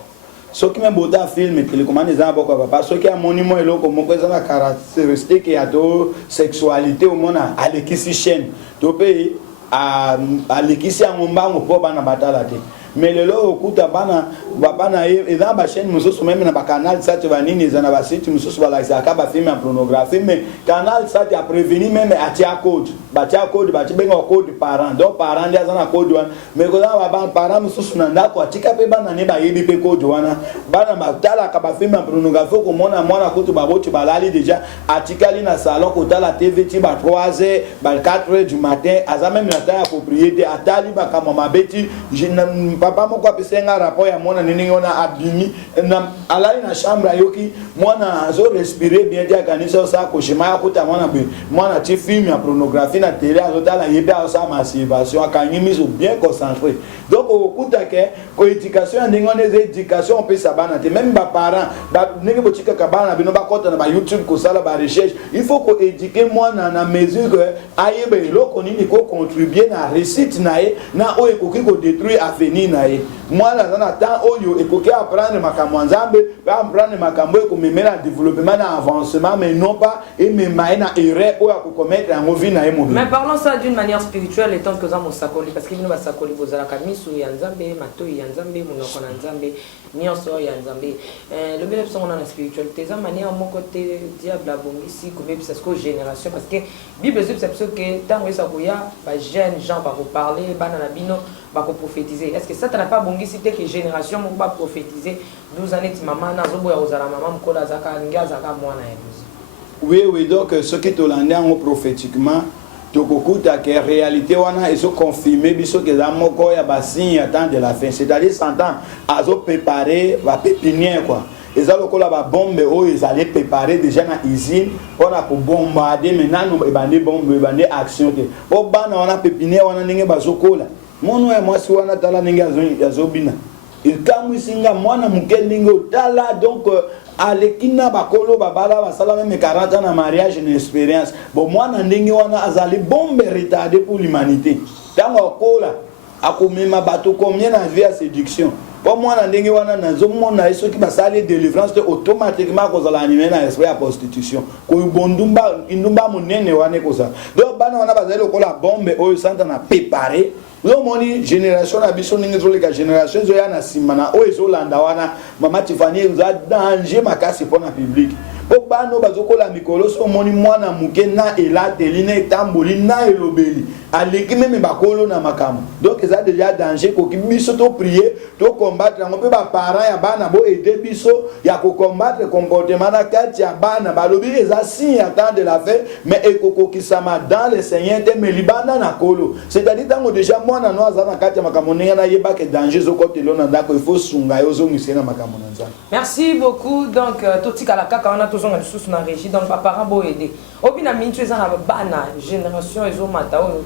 soki même boda film télécommande za boko papa soki a monument eloko moko eza na caractéristique ya to sexualité au mona alekisi chaîne to pe alekisi ngombango po bana batala te mais lelo okuta bana eza ba chaîne mususu même na ba canal ça tu va nini eza na ba site mususu ba la ka ba film en pornographie mais canal ça tu a prévenu même atia code ba benga code parent donc parent dia za na code wana mais ko ba parent mususu na ndako atika pe bana ne ba yebi pe code wana bana batala ka ba film en pornographie ko mona kutu ba boti balali déjà atikali na salon ko tala TV ti ba 3h ba 4h du matin aza même na ta propriété atali ba kama mabeti papa moko apesenga rapport ya mwana nini ona abimi na alali na chambre ayoki mwana azo respirer bien dia kanisa sa ko shema ya kuta mwana ti film ya pornographie na télé azo tala yeba sa masturbation akanyi miso bien concentré donc okuta ke ko éducation ndingo ne éducation on peut sabana te même ba parents ba ndenge botika kabana bino ba kota na ba YouTube ko sala ba recherche il faut ko éduquer mwana na mesure que ayebe eloko nini ko contribuer na réussite na ye na o ekoki ko détruire avenir na ye mwana zana temps oyo ekoki apprendre makambo nzambe ba apprendre makambo ko memela développement na avancement mais non pas et même na erreur o ya ko commettre en vie na ye mo. Mais parlons ça d'une manière spirituelle étant que ça mo sakoli parce que bino ba sakoli bozala kamisu ya nzambe mato ya nzambe monoko na nzambe nyonso ya nzambe le bien on a la spiritualité ça manière mon côté diable a bon ici comme parce que génération parce que Bible dit parce que tant que ça goya ba jeunes gens va parler banana bino va prophétiser. Est-ce que ça n'a pas bon ici que génération mon va prophétiser 12 années maman na zo boya ozala maman mkola zaka ngia zaka mwana yebuzi. Oui, donc ce qui est hollandais en prophétiquement tokokuta que réalité wana ils ont confirmé biso que za moko ya basin attend de la fin, c'est-à-dire 100 ans azo préparer va pépinière quoi. Ils ont lokola ba bombe o ils allaient préparer déjà na usine pour bombarder maintenant no ebande bombe ebande action te. O bana wana pépinière wana ndenge bazokola. Mono ya mwasi wana tala ndenge azobina. Il kamusinga mwana muke ndenge otala donc alekina bakolo babala basala même 40 ans na mariage une expérience bon moi na ndenge wana azali bombe retardé pour l'humanité tango akola akomema bato combien na vie à séduction pour moi na ndenge wana nazo mona eso ki basali délivrance automatiquement kozala animé na esprit ya prostitution ko bondumba indumba monene wana koza donc bana wana bazali kola bombe oyo santa na préparer lo moni génération na biso ningi zo leka génération zo ya na simana o ezo landa wana mama Tiffany za danger makasi pour na public po bano bazokola mikolo so moni mwana muke na elateli na etamboli na elobeli aleki meme bakolo na makamo donc ça déjà danger ko biso to prier to combattre ngo pe ba parents ya bana bo aider biso ya ko combattre comportement na kati ya bana balobi eza signe attend de la fin mais ekoko kisama dans le Seigneur te melibana na kolo c'est-à-dire tango déjà mwana no azana kati ya makamo ninga na yeba ke danger zo kote lo na ndako il faut sunga yo zo ngisi na makamo na nzambe. Merci beaucoup donc totika la kaka on a toujours une source na régie donc ba parents bo aider obina mintu eza na bana génération ezo mata o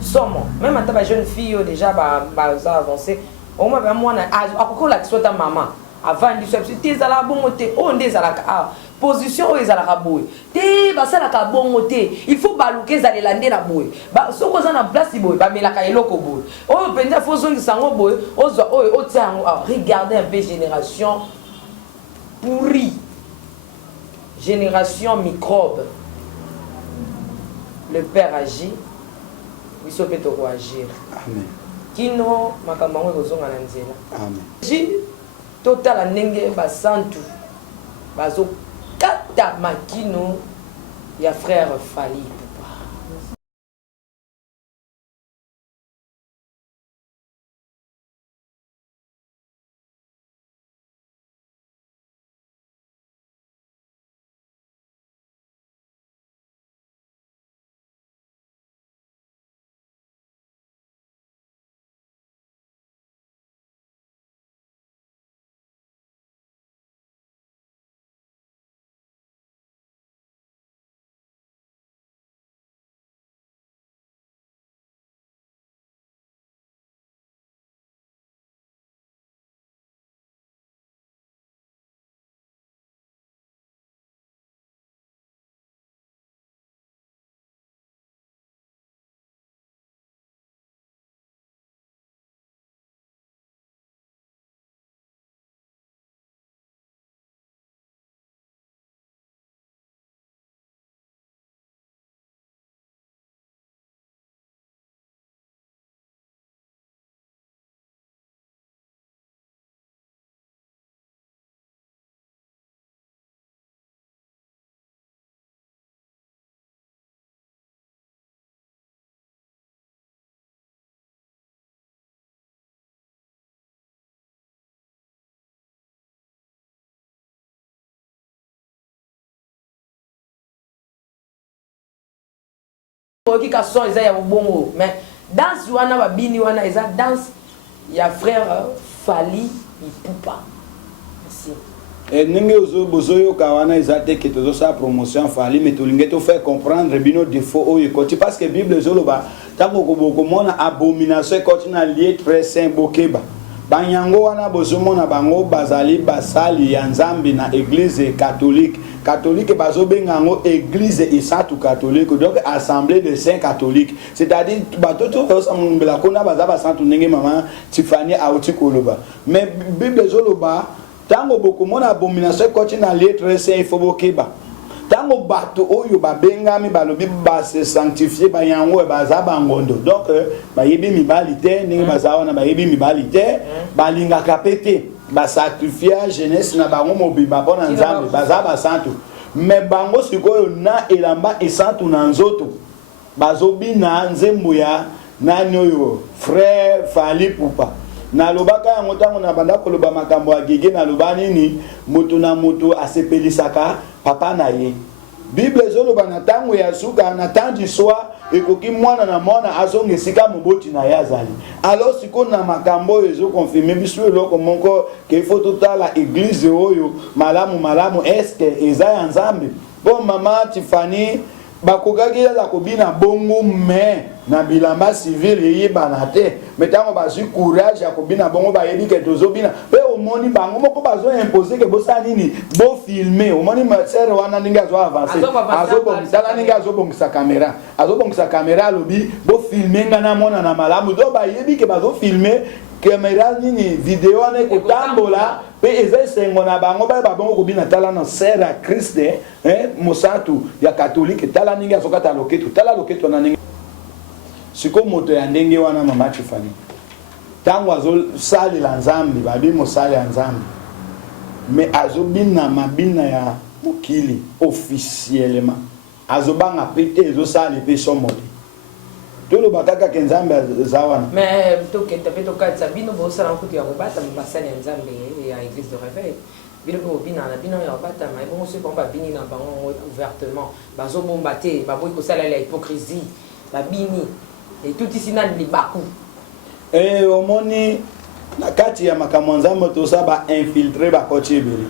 somo même ata ba jeune fille déjà ba avancé au moins moi na akokola kisota maman avant du substitut ezala bongo te o ndezala ka position o ezala ka boy te basala ka bongo te il faut baluka ezala ndé na boy ba soko za na place boy ba melaka eloko boy o penza faut zongi sango boy ozwa o otiango regardez un peu génération pourrie génération microbe le père agit biso pe to agir Amen. Kino makambo kozonga na nzela Amen. Ji total ndenge basantu bazo kata makino ya frère Fally Ipupa. Qui ka son eza ya bongo mais danse wana ba bini wana eza danse ya frère Fally Ipupa. Merci. Et ninge ozo bozoyo kawana ezate que tozo sa promotion Fally mais tolinge to faire comprendre bino défaut o yekoti parce que Bible zoloba tango ko mona abomination koti na lié très saint bokeba. Banyango wana bozomona bango bazali basali ya nzambe na église catholique bazo bengango église isatu catholique donc assemblée de saints catholiques c'est-à-dire batoto osambela kona bazaba santu ndenge mama Tiffany auti koloba mais Bible zoloba tango bokomona abomination koti na lettre saint il faut bokeba tango bato oyo babengami balobi ba se sanctifier ba yango baza bangondo donc ba yebi mibali te ndenge baza wana ba yebi mibali te balinga kapete ba sacrifier jeunesse na bango mobimba pona nzambe baza ba santu mais bango sikoyo na elamba esantu na nzoto bazobina nzembo ya nani oyo frère Fali Pupa nalobaka yango ntango na banda koloba makambo ya gege naloba nini moto na moto asepelisaka papa na ye. Bible ezoloba na ntango ya suka na temps du soir ekoki mwana na mwana azonga esika moboti na ye azali. Alors sikoyo na makambo oyo ezokonfirme biso eloko moko ke ifo totala eglize oyo malamu eske eza ya Nzambe. Bon mama Tiffany bakokaki ya kobina bongo me na bilamba civil yebana te metango bazwi courage ya kobina bongo bayebi ke tozobina pe omoni bango moko bazo imposer ke bosa nini bo filmer omoni sere wana ndinga zo avancer azobongisa ndinga azobongisa kamera lobi bo filmer ngana mona na malamu do bayebi ke bazo filmer kamera nini video ane kotambola pe eza sengo na bango ba bongo kobina tala na sere ya Christ mosatu ya catholique tala ninga azokata loketo tala loketo na ninga siko moto ya ndenge wana mama Tiffany tango azosalela Nzambe babi mosala ya Nzambe mais azobina mabina ya mokili officiellement azobanga pete ezosala pe somoli tolo bakaka ke Nzambe zawana mais toketa pe tokatsa bino bosala nkuti ya kobata mabasani ya Nzambe ya église de réveil bino ko bina na bino ya kobata mais bon ceux qui ba bini na bango ouvertement bazobomba te baboyi kosala la hypocrisie babini et tout ici na libaku omoni na kati ya makambo Nzambe tosa ba infiltrer ba kochebeli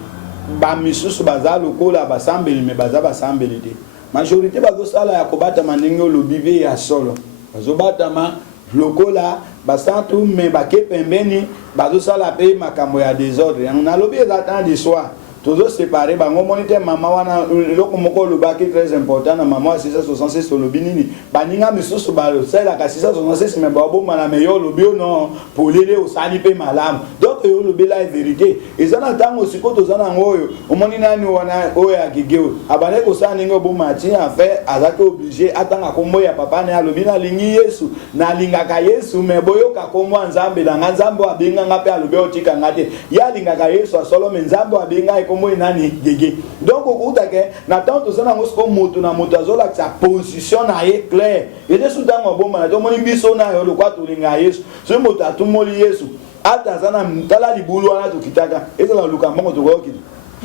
ba misusu baza lokola basambeli me baza basambeli te majorité bazosala ya kobata mandenge olobibe ya solo bazobata ma lokola basantu me bake pembeni bazosala pe makambo ya désordre yango nalobi eza temps du soir tozo séparer bango monite mama wana loko moko lobaki très important na mama 666 lobi nini baninga misusu ba sala ka 666 me babo mana meyo lobi non pour lele osali pe malamu donc yo lobi la vérité ezana tango siko tozana ngoyo omoni nani wana oya gigeo abane ko sa ningo bo mati en fait azaki obligé atanga kombo ya papa na lobi na lingi Yesu na lingaka Yesu me boyo ka kombo Nzambe la Nzambe abenga ngape alobi otika ngate ya lingaka Yesu asolo me Nzambe abenga como nani gege donc okutake na tant tozana ngosiko moto na moto azola sa position na ye clair ete sutango bomba na tomoni biso na yo lokwa tulinga Yesu so moto atumoli Yesu atazana mtala libulu wana tukitaka ezala luka mbongo tokoki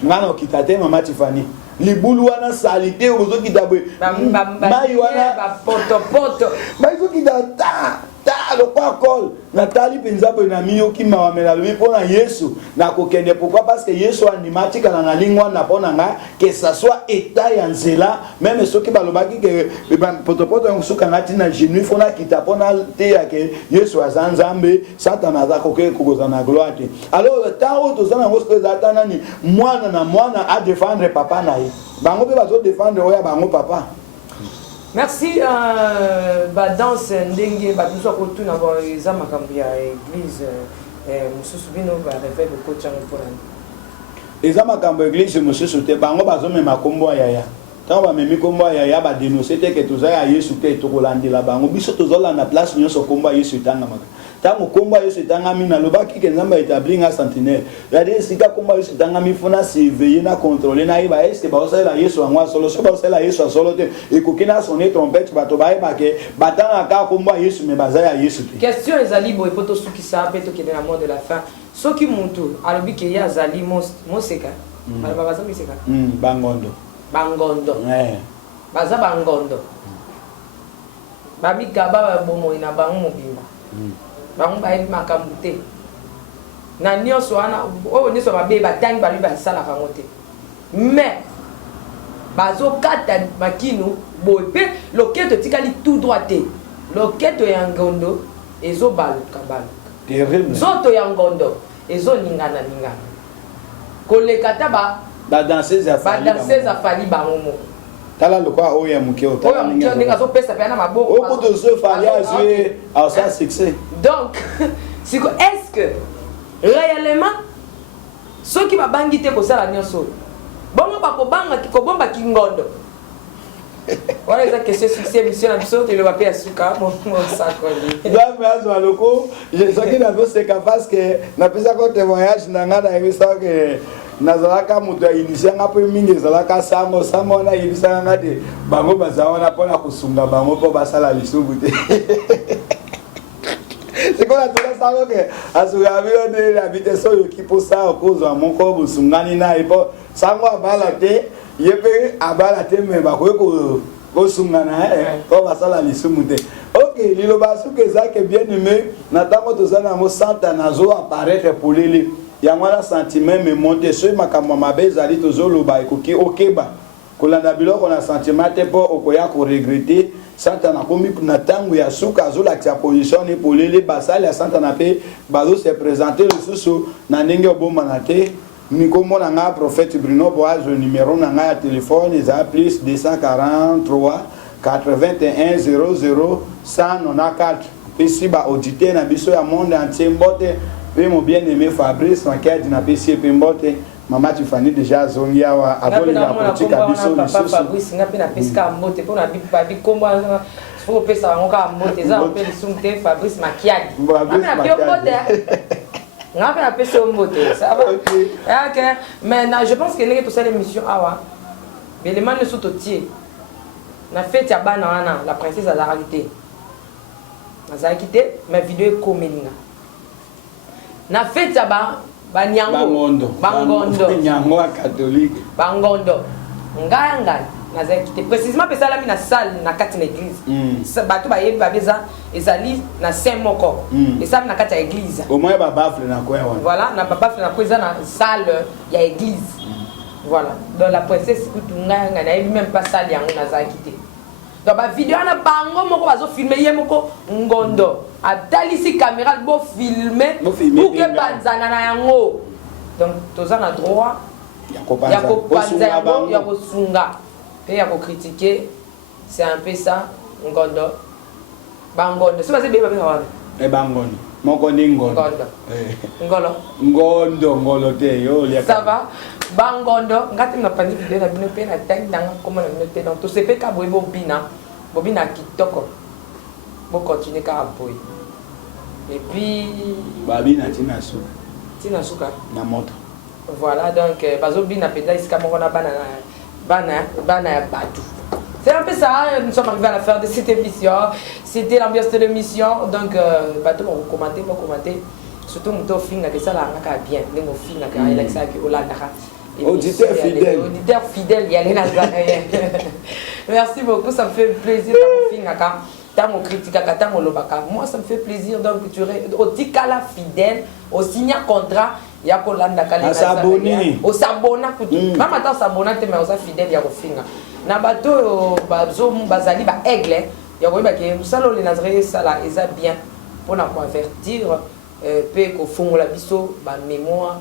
ngana okitate mama Tiffany libulu wana salite ozokita bwe mai wana ba poto mai zokita ta lokwa kol natali penza bo na miyoki mawamela lobi pona Yesu na kokende pourquoi parce que Yesu animatika na lingwa na pona nga que ça soit état ya nzela même ceux qui balobaki que poto ngosuka ngati na genou fona kita pona te ya que Yesu azanzambe satana za koke kokoza na gloire te alors tant autres zana ngosuka za nani mwana na mwana a défendre papa na ye bango pe bazo défendre oya bango papa. Merci danse ndenge batuso kotu na ba eza makambo ya église mususu bino ba réveil le coach en pour eza makambo église mususu te bango bazomema kombo ya ya tango bamemi kombo ya ya ba dénoncer te ke toza ya Yesu te tokolandela bango biso tozolanda place nyonso kombo ya Yesu tanga maka tango kombo ya Yesu tanga mina lobaki ke Nzambe établir nga sentinelle ya de sika kombo ya Yesu tanga mi fona surveiller na contrôler na iba est-ce que ba osala Yesu angwa solo so ba osala Yesu solo te ekokina sonner trompette bato ba eba ke batanga ka kombo ya Yesu me baza ya Yesu te. Question ezali boy poto suki sa peto ke na mot de la fin soki muntu alobi ke ya zali moseka bala baza miseka bangondo baza bangondo babika ba bomo ina bango mobimba bango bayebi makambo te na nyonso wana oyo nyonso babe batangi balubi basalaka yango te mais bazokata makino boye mpe loketo etikali tout droit te loketo ya ngondo ezobaluka nzoto ya ngondo ezoningana koleka ta badanseuse afali bango moko tala lokwa oya mukeo tala mukeo ndenge azopesa pe na maboko okoto zo fali azwe asa succès donc siko est-ce que réellement soki babangi te kosala nyonso bongo bakobanga kikobomba kingondo Voilà les questions succès mission absurde et le papier à suka mon sac oli. Là mais azo aloko, je sais que n'avons c'est parce que na pesa ko témoignage na ngana ebisa que nazalaka mutu initier nga pe mingi zalaka sango na ibisa nga de bango bazawana pona kusunga bango po basala lisubu te. C'est qu'on a tout ça que asugabi de l'habitation qui pour ça au cause à mon corps busungani na ipo sango abalate yepe abalate me bakwe ko sungana ko basala lisubu te. OK, lilo basu que ça que bien aimé natango to sana mo santa nazo apparaître pour les yango la sentiment me monter sur makambo mabe zali to zoloba ekoki okeba kolanda biloko na sentiment te po okoya ko regretter santa na komi na tango ya suka zola tia position ni pour les basali ya santa na pe bazo se présenter le susu na ndenge obomba na te ni komona nga prophète Bruno Boaz numéro na nga ya téléphone eza plus 243 81 00 194 pesi ba auditer na biso ya monde entier mbote pe mon bien-aimé Fabrice Makadi na pesi pe mbote Maman Tiffany déjà zongia wa avant la politique à biso papa Fabrice nga pe na peska mbote po na bibi kombo faut pesa ngoka mbote za pe lisumte Fabrice Makadi na pio mbote nga pe na pesa mbote ça va OK mais je pense que les tout ça l'émission awa mais les man ne sont otier na fête ya bana wana la princesse a la réalité na quitté ma vidéo est comeninga na fête ya ba nyango bangondo nyango catholique bangondo nganga na quitté précisément pesa la mi na salle na kati na église bato ba yebi ba beza ezali na saint moko et ça na kati ya église au moins ba bafle na quoi voilà na ba bafle na quoi na salle ya église voilà donc la princesse nganga na yebi même pas salle yango na quitté donc ba vidéo na bango moko bazo filmer ye moko ngondo atalisi caméra bo filmer pour que banzana na yango donc toza na droit ya kopanza ya kosunga pe ya ko critiquer c'est un peu ça ngondo bangondo c'est pas c'est bien ba e bangondo moko ni ngondo ngolo te yo lia ça va bangondo ngati na pandi vidéo na bino pe na tank danga comment na bino te donc to se pe ka boy bobina kitoko bo continuer ka boy et puis babina tina suka na moto voilà donc bazobina penda iska moko na bana ya batu. C'est un peu ça, nous sommes arrivés à la fin de cette émission. C'était l'ambiance de l'émission. Donc, bateau, on commenter. Surtout, on finit que ça, là, bien. On finit que ça, auditeur fidèle. Auditeur fidèle, il y a les Nazariens. Merci beaucoup, ça me fait plaisir. Tant critique, tant lobaka. Moi, ça me fait plaisir. Donc, tu es au Tikala fidèle, au signer contrat. Il y a Kolanda Kalina. S'abonner. Au s'abonner. Même attends, s'abonner, mais aux fidèles, il y a au finir. Na bateau bazali ba aigle ya ko ba ke musalo les Nazaré ça là eza bien pour na convertir pe ko fongola biso ba mémoire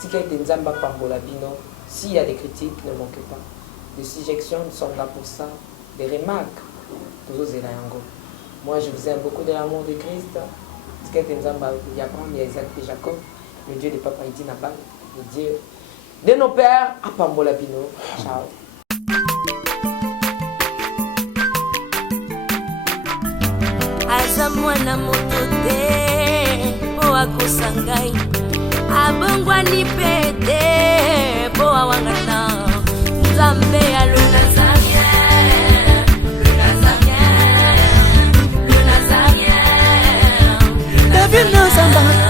tikete nzamba pambola bino. S'il y a des critiques, ne manquez pas des suggestions, nous sommes là pour ça, des remarques toujours zelayango. Moi je vous aime beaucoup de l'amour de Christ. Tikete nzamba Abraham, Isaac et Jacob, le Dieu de papa Idi Nabal, le Dieu de nos pères à pambola bino. Ciao. Aza mwana moto te po akosa ngai abongwani pete po awangata nzambe ya le Nazarien David Nzamba